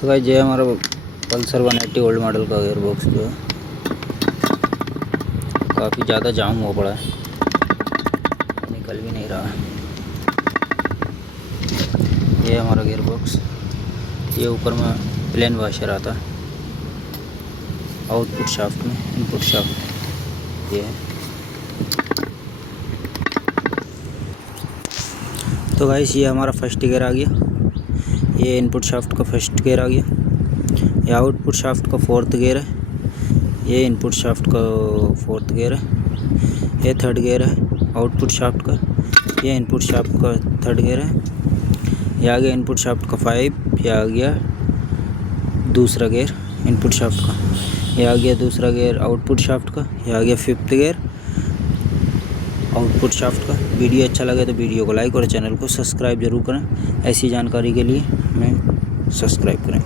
तो भाई ये हमारा पल्सर 180 ओल्ड मॉडल का गियर बॉक्स जो है काफ़ी ज़्यादा जाम हुआ पड़ा है, निकल भी नहीं रहा है। ये हमारा गियर बॉक्स, ये ऊपर में प्लेन वाशर आता है, आउटपुट शाफ्ट में इनपुट शाफ्ट ये है। तो गाइस ये हमारा फर्स्ट गियर आ गया, ये इनपुट शाफ्ट का फर्स्ट गियर आ गया। ये आउटपुट शाफ्ट का फोर्थ गियर है, ये इनपुट शाफ्ट का फोर्थ गियर है। ये थर्ड गियर है आउटपुट शाफ्ट का, ये इनपुट शाफ्ट का थर्ड गियर है। ये आ गया इनपुट शाफ्ट का 5, ये आ गया दूसरा गियर इनपुट शाफ्ट का, ये आ गया दूसरा गियर आउटपुट शाफ्ट का, ये आ गया फिफ्थ गियर आउटपुट शाफ्ट का। वीडियो अच्छा लगे तो वीडियो को लाइक और चैनल को सब्सक्राइब जरूर करें। ऐसी जानकारी के लिए हमें सब्सक्राइब करें।